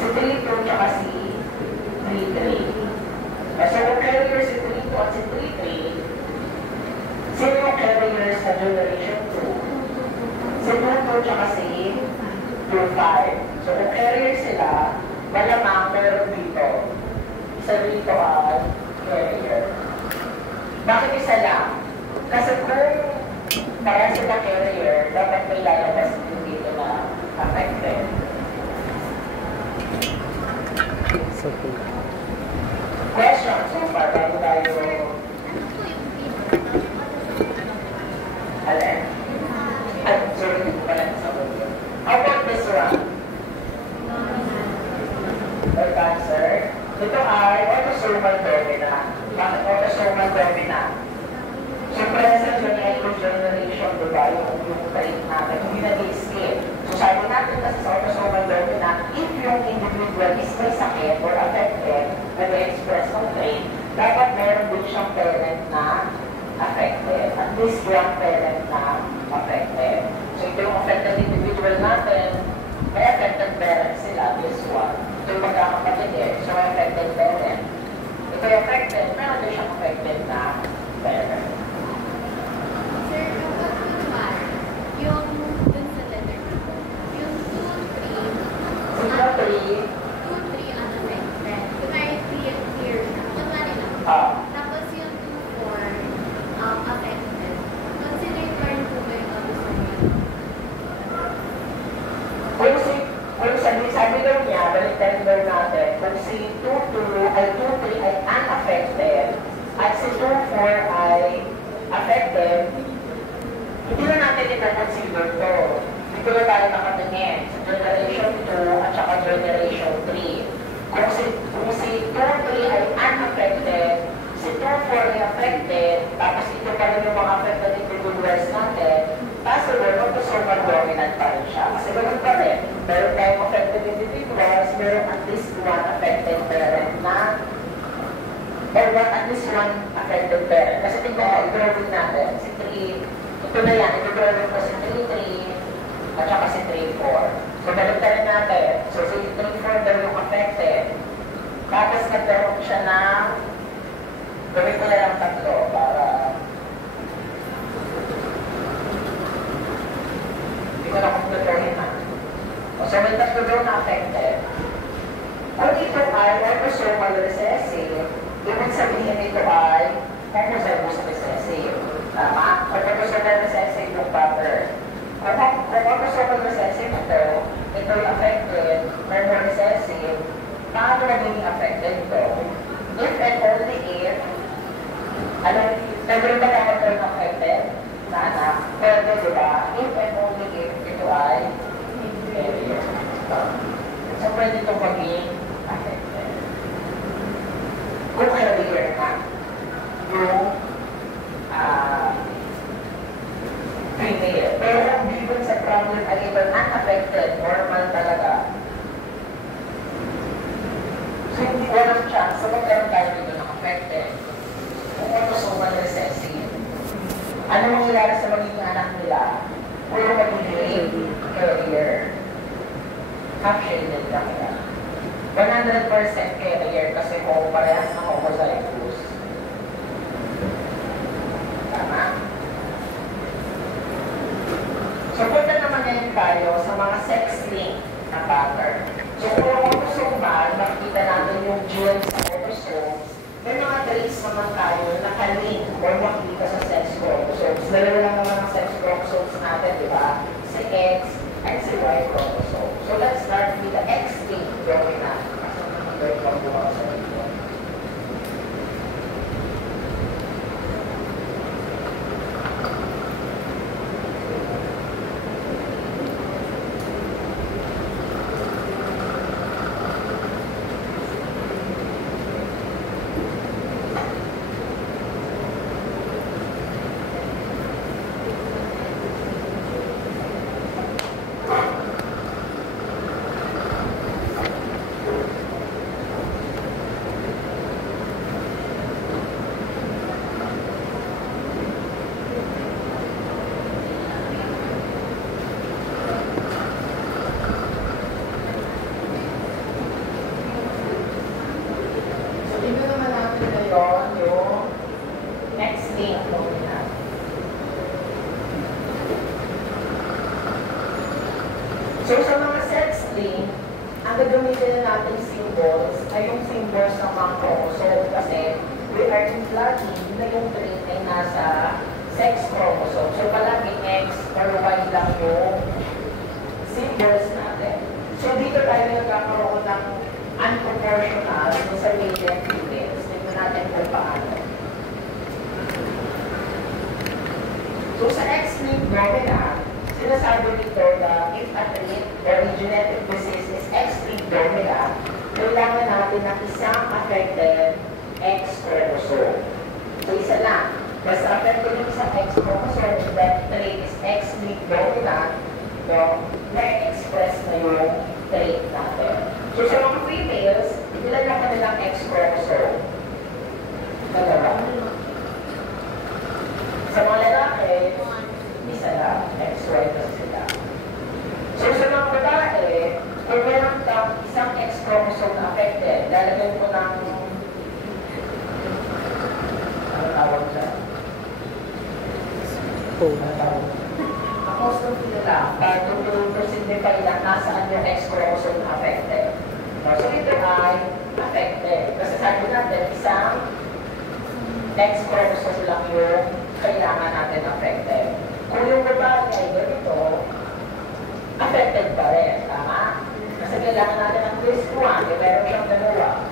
Si 3, 2, tsaka si 3, 3. So kung carrier si 3, 2, at si 3, 3, sino yung carrier sa generation 2? Si 2, 2, tsaka si 2, 5. So kung carrier sila, malamang meron dito. Isa dito ay carrier. Bakit isa lang? Kasi kung para sila carrier, dapat may lalabas din dito na affected. Question so far, bago tayo alin? Sorry, hindi ko pala nasagot yun. How about this one? Or cancer? Ito ay autosomal dominant. Bakit autosomal dominant? So present genetic generation, diba? Yung trait natin, hindi nag-escape. So sabi natin kasi sa autosomal dominant, if yung individual is may sakit or affected, nag-express ng trait, dapat meron din siyang parent na affected. At least one parent na affected. So ito yung affected individual natin, may affected parent sila, this one. Ito yung magkakapatid eh, so may affected parent. Ito yung affected, meron din siyang affected na parent. Sir, kapag kunwari, yung dun sa letter ko, yung 2, 3, 2, 3 unaffected. Kunwari, clear na. Kunwari lang. Tapos yung 2, 4, affected. Consider pa rin po ba yung autosomal? si 2-3 ay unaffected at si 2-4 ay affected, hindi na natin ito-consider to. Dito na tayo nakatingin sa generation 2 at saka generation 3. Kung si 2-3 ay unaffected, si 2-4 ay affected, tapos ito pa rin yung mga affected individuals natin, possible, autosomal dominant pa rin siya. Kasi ganun pa rin, meron tayong affected individuals, meron at least one affected parent na, or at least one affected parent. Kasi tingnan mo, i-drawing natin, si 3, ito na yan, i-drawing ko si 3-3, at saka si 3-4. So, balik-tarin natin. So, si 3-4 daw yung affected. Tapos, nagkaroon siya ng, gawin ko na lang tatlo para ko na kung tutuloy na. So, may tatlo daw na affected. Kung ito ay autosomal recessive, ibig sabihin ito ay homozygous recessive. Tama? Kung autosomal recessive yung pattern. Kung autosomal recessive ito yung affected, mermo recessive, paano naging affected ito? If and only if, naging ba naman ito yung affected? Nana, pwede diba? If and only if ito ay inferior. So, pwede ito maging affected. Kung carrier na yung female. Pero ang given sa problem ay ito unaffected, normal talaga. So, hindi walang chance. So, magkaroon tayo dito ng affected. Kung autosomal recessive. Ano mangyayari sa magiging anak nila? Puro magiging carrier. Half-shaded lang yan. 100% carrier kasi kung parehas na homozygous. Tama? So, punta naman ngayon tayo sa mga sex-linked na pattern. So, kung yung autosomal, makikita natin yung genes sa autosomes, may mga traits naman tayo na nakalink or makikita sa sex chromosomes. Dalawa lang naman ang sex chromosomes natin, di ba? Si X and si Y chromosome. So let's start with the X-linked dominant. Kasi nakikita yung pagbuha sa ito. So, sa mga sex-linked, ang gagamitin na natin symbols ay yung symbols ng mga chromosome kasi we are implying na yung trait ay nasa sex chromosome. So, palagi X or Y lang yung symbols natin. So, dito tayo nagkakaroon ng unproportional sa male and females. Tingnan natin kung paano. So, sa X-linked dominant, sinasabi dito na if a trait or a genetic disease is X-linked dominant, kailangan natin ng isang affected X chromosome. So, isa lang. Basta affected yung isang X chromosome, if that trait is X-linked dominant, no, na-express na yung trait natin. So, sa mga females, ilan na kanilang X chromosome? Dalawa. Sa mga lalaki, isa lang, XY na sila. So, sa mga babae, kung meron kang isang X chromosome na affected, lalagyan ko ng ano tawag dyan? Ano tawag? Apostrophe na lang, para to-signify lang nasaan yung X chromosome na affected. So, ito ay affected. Kasi sabi natin, isang X chromosome lang yung kailangan natin affected. Kung yung babae ay ganito, affected pa rin, tama? Kasi kailangan natin ang at least one, meron siyang dalawa.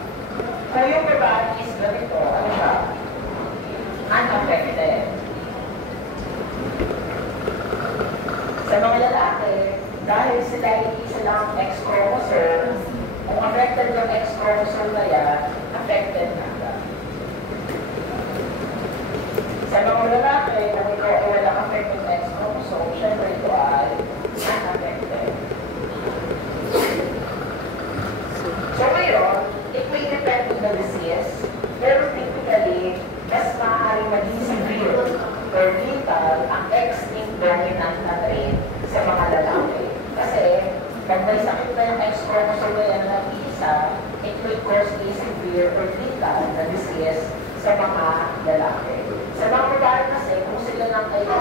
mga lalaki, dahil sila ay isa lang ang X chromosome, kung affected yung X chromosome na yan, affected na ka. Sa mga lalaki, kung ikaw ay walang affected X chromosome, syempre ito ay unaffected. So ngayon, it may depend on the disease, pero typically, mas maaaring maging severe or lethal ang X-linked dominant na trait sa mga lalaki. Kasi, pag may sakit na yung X chromosome na yan na isa, it may cause a severe or lethal na disease sa mga lalaki. Sa mga babae kasi, kung sila lang ay ito,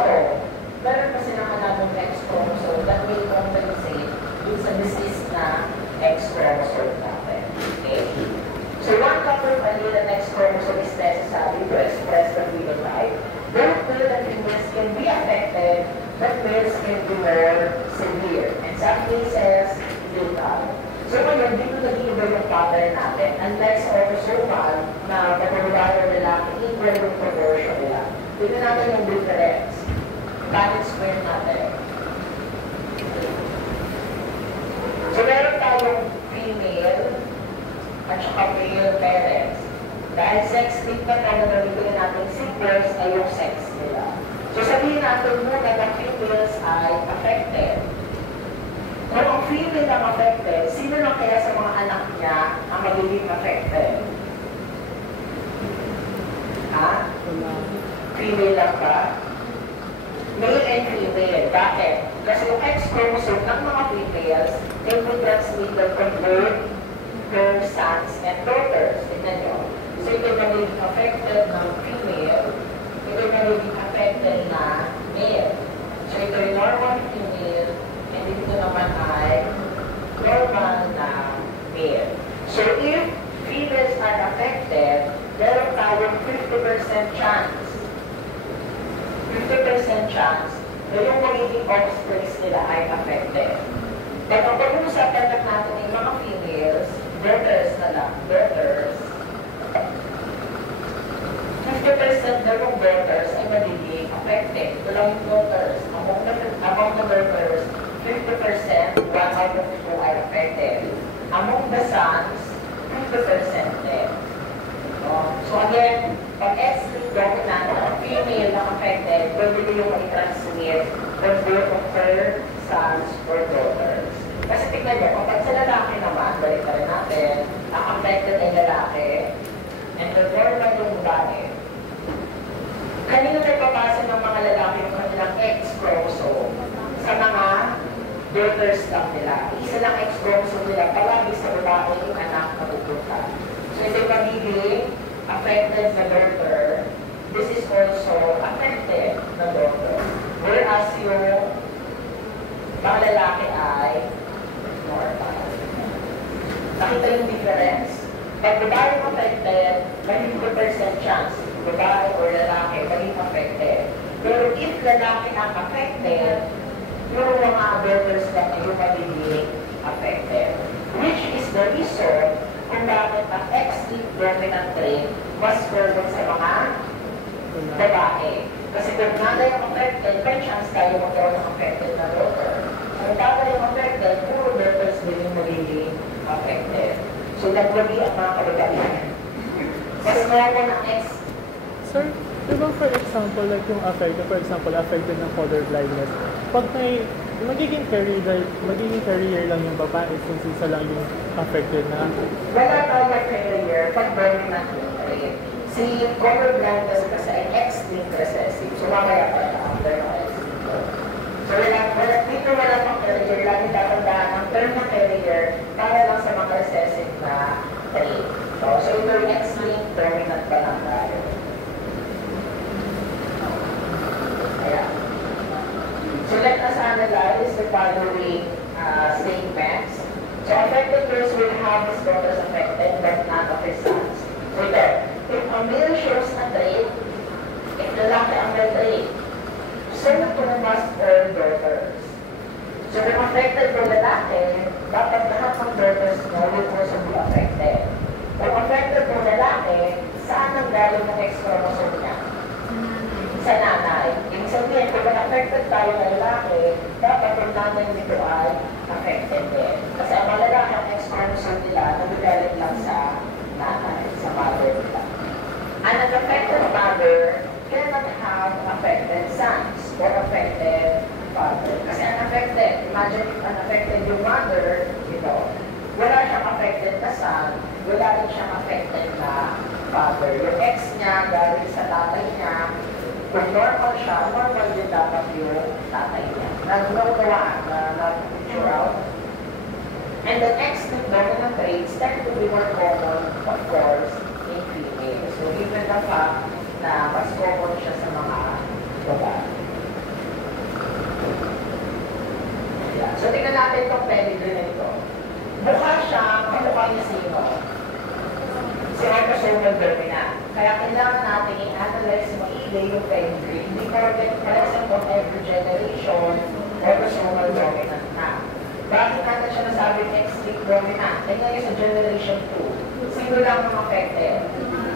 meron pa silang another X chromosome that will compensate dun sa disease na X chromosome natin. Okay? So one couple allele and X chromosome is necessary to express the phenotype. Both male and females can be affected, but males can be more severe. In some cases, lethal. So ngayon, dito nag-iiba yung pattern natin. Unlike sa autosomal na pagbababae o lalaki, equal yung proportion nila. Dito natin yung difference. Bakit square natin? So meron tayong female at saka male parents. Dahil sex-linked na tayo na nabibigyan natin sequence ay yung sex nila. So sabihin natin muna na females ay affected. Kung ang female ang affected, sino na kaya sa mga anak niya ang magiging affected? Ha? Female lang ba? Male and female. Bakit? Kasi yung X chromosome ng mga females can be transmitted from both their sons and daughters. Tignan nyo. So ito na magiging affected ng female, ito na magiging affected na male. So ito yung normal female, and ito naman ay normal na male. So if females are affected, meron tayong 50% chance. 50% chance na yung magiging offspring nila ay affected. At ang pag-uusapan lang natin yung mga females, daughters na lang, daughters, 50% na yung daughters ay magiging affected. Ito lang yung daughters. Among the daughters, 50%, 1 out of 2 are affected. Among the sons, 50% din. So again, pag X-linked dominant, female na affected, pwede yung i-transmit from both of her sons or daughters. Kasi tignan nyo, kapag sa lalaki naman, balik na rin natin, ang affected ay lalaki, and the normal yung babae. Kanina nagpapasa ng mga lalaki yung kanilang X chromosome sa mga daughters lang nila. Isa lang X chromosome nila, palagi sa babae yung anak na pupunta. So ito yung magiging affected na daughter, this is also affected na daughter. Whereas yung mga lalaki ay normal. Nakita yung difference? Pag babae affected, may 50% chance babae o lalaki maging affected. Pero if lalaki ang affected, yung mga daughters lang yung magiging affected. Which is the reason kung bakit ang X-linked dominant trait mas common sa mga babae. Kasi kung nanay ang affected, may chance tayo magkaroon ng affected na daughter. Kung tatay ang affected, puro daughters din yung magiging affected. So, nagwabi ang mga kababaihan. Mas normal ang X. Sir, diba for example, like yung affected ng color blindness, pag may magiging career lang yung babae since isa lang yung affected na. Wala tayong career pag dominant yung trait. Si color blindness kasi ay X-linked recessive. So, mamaya pa na after ng X-linked. So, dito wala pang career. Lagi tatandaan ang term na career para lang sa mga recessive na trait. So ito yung X-linked dominant pa lang tayo. Ayan. So let us analyze the following statements. So affected girls will have his daughters affected but not of his sons. So ito, if a male shows a trait, if lalaki ang may trait, so too must all daughters. So kung affected yung lalaki, dapat lahat ng daughters mo will also be affected. Kung affected yung lalaki, saan ang galing ng X chromosome niya? Sa nanay. Ibig sabihin, kung affected tayo ng lalaki, dapat natin dito ay affected din. Kasi ang malalaki ang X chromosome nila nagagaling lang sa nanay, sa mother nila. An unaffected mother cannot have affected sons or affected father. Kasi unaffected, imagine if unaffected yung mother, wala siyang affected na son, wala rin siyang affected na father. Yung ex niya, galing sa tatay niya, kung normal siya, normal din dapat yung tatay niya. Nag-unawaan, nag-picture out. And the X-linked dominant traits tend to be more common, of course, in females. So given the fact na mas common siya sa mga babae. Yeah. So tingnan natin itong pedigree na ito. Mukha siya, kamukha niya sino? Si autosomal dominant. Kaya kailangan natin i-analyze maigi yung pedigree. Hindi present on every generation, autosomal dominant na. Bakit natin siya nasabing X-linked dominant? Tingnan niyo sa generation 2. Sino lang ang affected?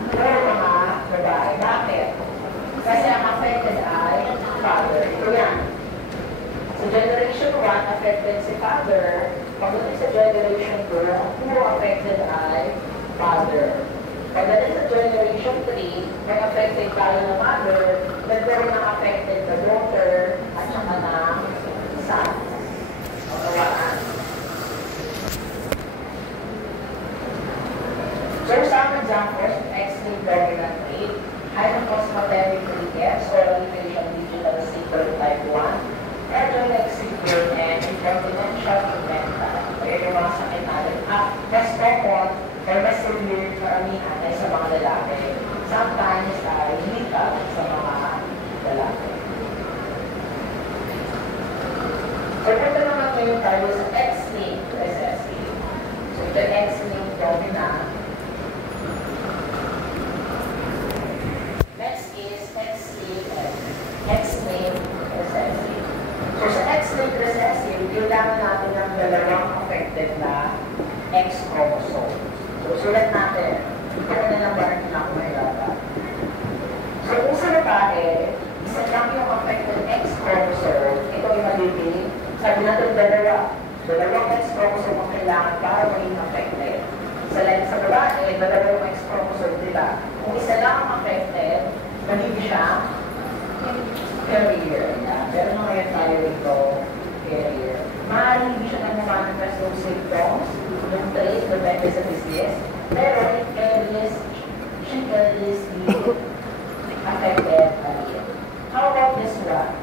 Puro mga babae. Bakit? Kasi ang affected ay father. Ito yan. Sa generation 1, affected si father. Pagdating sa generation 2, ang puro affected ay father. Pagdating sa generation 3, may affected tayo na mother, nagkaroon ng affected na daughter, at saka na son. Pagkawaan. So, some examples of X-linked dominant trait, hypophosphatemic rickets, oral facial digital sequel type 1, fragile X sequel, and incontinential mental. Kaya yung mga sakit natin. Mas common or mas severe karamihan ay sa mga lalaki. Sometimes ay lethal sa mga lalaki. So, punta naman ngayon tayo sa X-linked recessive. So, ito X-linked dominant. Next is X-linked recessive. So, sa X-linked recessive, kailangan natin ng dalawang affected na X chromosome. So, sulat natin. Ito na lang ba rin na kung mahirapan. So, kung sa babae, isa lang yung affected X chromosome, ito yung magiging, sabi natin dalawang X chromosome ang kailangan para maging affected. Sa babae, dalawang X chromosome, diba? Kung isa lang ang affected, magiging siya carrier. Pero ngayon tayo ito, carrier. Maaaring hindi siya nag-manifest ng symptoms, yung trait, depende sa disease, pero it carries, she carries the affected allele. How about this one?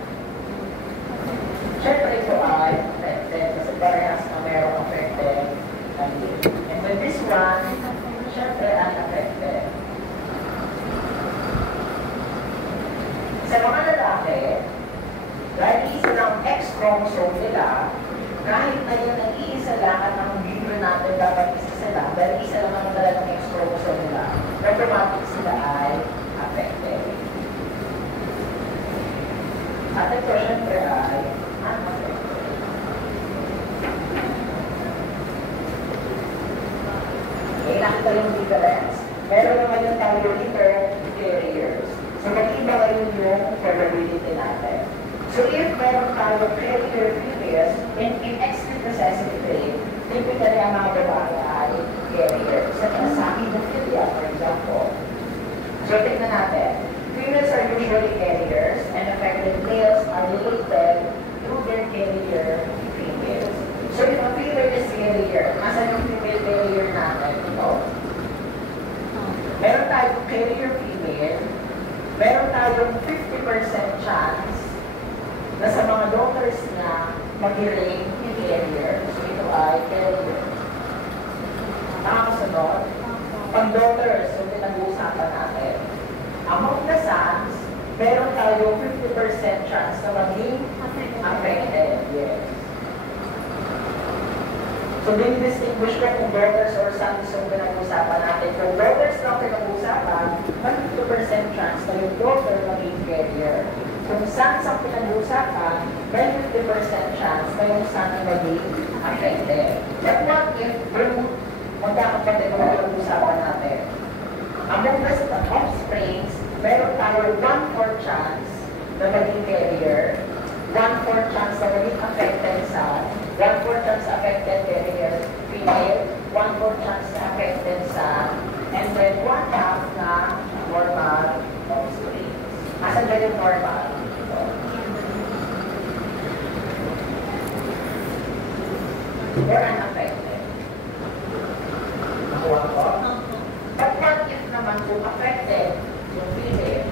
Siyempre ito ay affected kasi parehas na merong affected allele. And with this one, siyempre unaffected. Sa mga lalaki, dahil isa lang X chromosome nila, kahit na yung nag-iisa lang at ang giver natin dapat isa lang, dahil isa lang ang talagang X chromosome nila, automatic sila ay affected. At ito syempre ay unaffected. Okay, nakita yung difference. Meron naman yung tayo dito, carriers. So, mag-iba ngayon yung probability natin. So, if meron tayo carrier females, in X-linked recessive trait, typically ang mga babae ay carrier. Sa hemophilia, for example. So, tignan natin. Females are usually carriers, and affected males are related to their carrier females. So, if a female is carrier, nasa yung female carrier natin? Ito. Meron tayong carrier female, meron tayong 50% chance na sa mga daughters niya mag-i-rate yung carrier. So, ito ay carrier. Nakakasunod, pag daughters, so pinag-uusapan natin. Among the sons, meron tayong 50% chance na maging affected. Yes. So, din-distinguish ko kung daughters or sons yung pinag-uusapan natin. Kung daughters lang pinag-uusapan, may 50% chance na yung daughter maging carrier. Kung sons ang pinag-uusapan, may 50% chance na yung son ay maging affected. But what if magkakapatid ang pinag-uusapan natin? Among the offsprings, meron tayo 1/4 chance na maging carrier, 1/4 chance na maging affected son, Nasaan ba yung normal? Ito. Or unaffected? Nakuha ko? But what if naman kung affected yung female?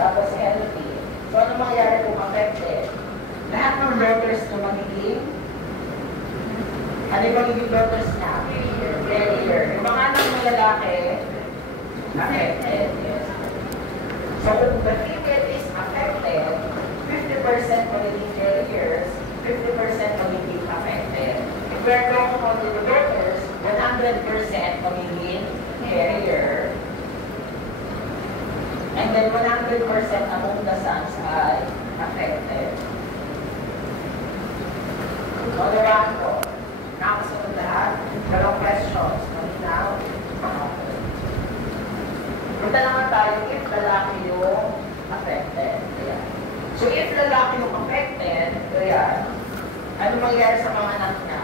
Tapos healthy. So ano mangyayari kung affected? Lahat ng daughters ko magiging ano yung magiging daughters niya? Carrier. Yung mga anak ng lalaki, affected. Yes. So kung the female is affected, 50% magiging carriers, 50% magiging affected. If we're talking about the daughters, 100% magiging carrier. And then 100% among the sons ay affected. So, diba ko? Nakasunod lahat? Dalawang questions. Malinaw? Punta naman tayo if lalaki yung affected. Ayan. So, if lalaki yung affected, ayan, ano mangyayari sa mga anak niya?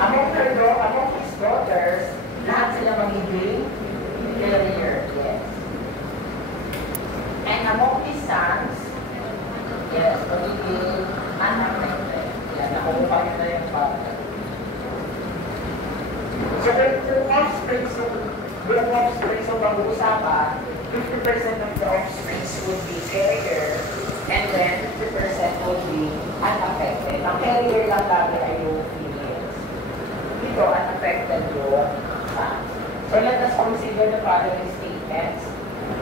Among his daughters, lahat sila magiging carrier. Yes. And among his sons, yes, magiging unaffected. Yan, nakuha nyo na yung father. So, yung offspring, so pag-uusapan, 50% of the offspring would be carrier, and then 50% would be unaffected. Ang carrier lang lagi ay yung females. Dito, unaffected yung sons. So, let us consider the following statements.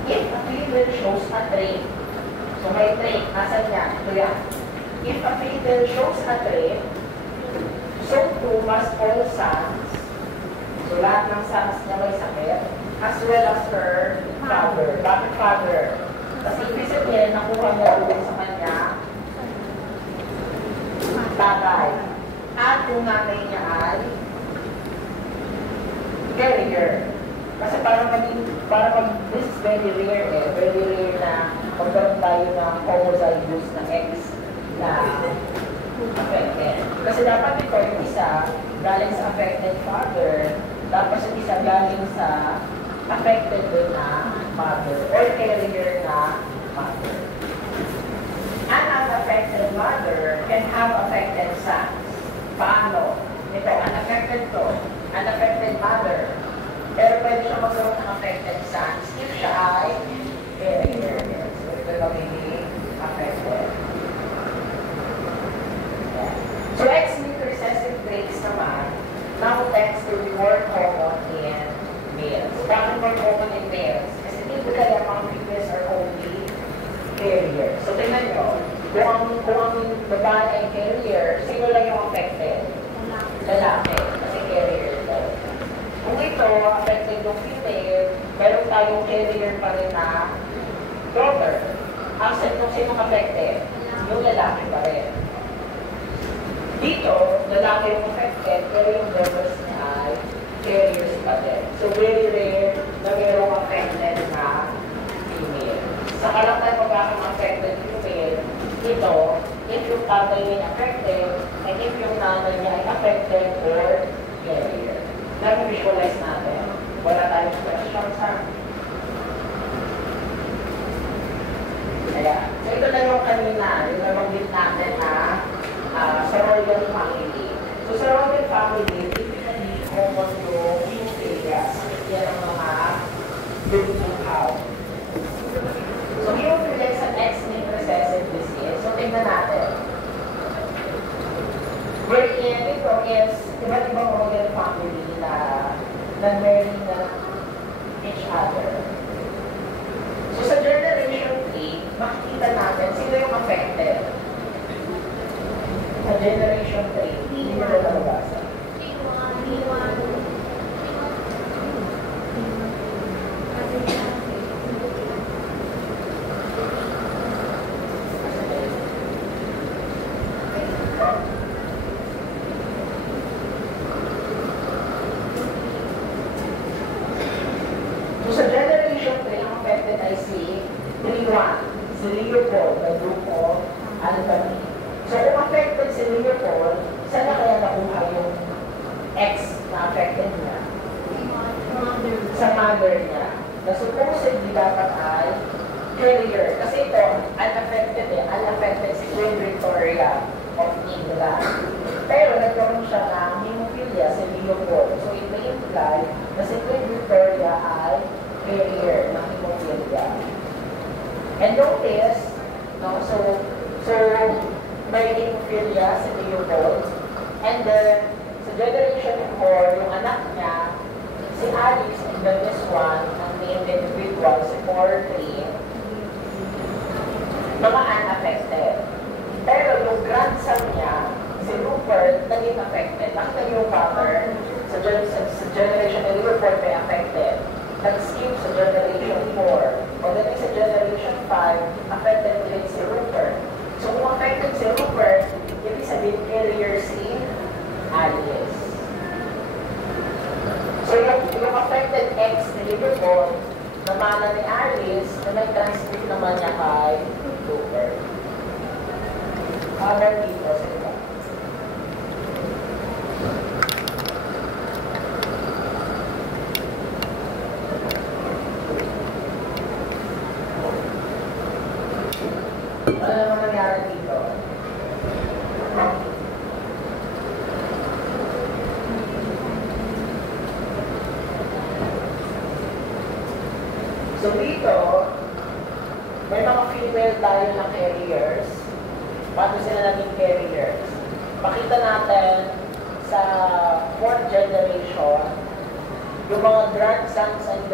If a female shows a trait, so may trait, nasan niya? Ito yan. If a female shows a trait, so too must all sons, so lahat ng sons niya may sakit, as well as her father. Bakit father? Kasi ibig sabihin, nakuha niya ulit sa kanya, tatay. At yung nanay niya ay carrier. Kasi this is very rare very rare na magkaroon tayo ng homozygous na X na affected. Kasi dapat ito yung isa galing sa affected father, tapos yung isa galing sa affected din na mother or carrier na mother. An unaffected mother can have affected sons. Paano? Ito, unaffected to. Unaffected mother. Pero pwede siya magkaroon ng affected sons if siya ay carrier. So, ito magiging affected. Yeah. So, X-linked recessive traits naman, now tends to be more common in males. Bakit more common in males? Kasi typically among females are only carrier. So, tingnan nyo, kung ang babae ay carrier, sino lang yung affected? Lalaki. Kasi carrier daw. Kung ito, affected yung female, meron tayong carrier pa rin na daughter. Ang sinong affected? Yung lalaki pa rin. Dito, lalaki yung affected, pero yung daughters niya ay carriers pa rin. So, very rare na mayroong affected na female. Saka lang tayo magkakang-affected female, ito, if yung tatay niya affected, and if yung nanay niya ay affected or carrier. Na-visualize natin. Wala tayong questions, ha? Kaya, so ito na yung kanina, yung nabanggit natin na sa royal family. So sa royal family, typically common yung hemophilias. Yan ang mga bleeding out. So hemophilia is an X-linked recessive disease. So tingnan natin. Wherein ito is iba't ibang royal family na marry na each other. So sa generation 3, makikita natin sino yung affected. Sa generation 3, hindi na nalabasan. So sa generation 3, ang affected ay si 3-1, si Leopold, the group of Albany. So kung affected si Leopold, saan na kaya nakuha yung X na affected niya? sa mother niya, na supposedly dapat ay carrier. Kasi ito, unaffected si Queen Victoria of England. Pero nagkaroon siya ng hemophilia sa Leopold. So it may imply na si Queen Victoria ay carrier ng hemophilia. And notice, no, so may hemophilia sa Leopold. And then, sa generation 4, yung anak niya, si Alice, and then this one, ang named individual, si Portray, mga unaffected. Pero yung grandson niya, si Rupert, naging affected. Nakita niyo yung pattern sa generation ni Rupert may affected. Nag-skip sa generation 4. Pagdating sa generation 5, affected ulit si Rupert. So kung affected si Rupert, ibig sabihin carrier si Alice. So yung affected ex ni Rupert, namana ni Alice, na may transmit naman niya kay Rupert. Other people, sige ba? Ano naman nangyari dito? So dito, may mga female tayo na carriers. Paano sila naging carriers? Pakita natin sa 4th generation, yung mga grandsons and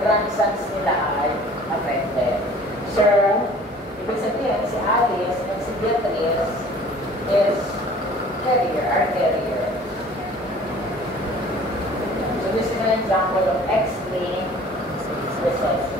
grandsons nila ay affected. So, ibig sabihin, si Alice and si Beatrice is carrier. So this is an example of X-linked recessive.